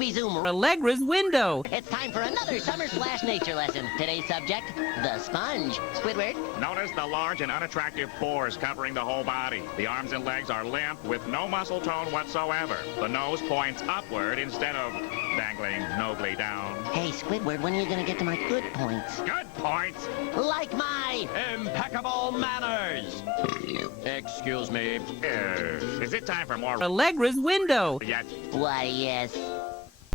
Scooby Zoomer. Allegra's window. It's time for another summer/nature lesson. Today's subject, the sponge. Squidward. Notice the large and unattractive pores covering the whole body. The arms and legs are limp with no muscle tone whatsoever. The nose points upward instead of dangling nobly down. Hey, Squidward, when are you gonna get to my good points? Good points. Like my... Impeccable manners! Excuse me. Is it time for more Allegra's window. yet? Why, yes.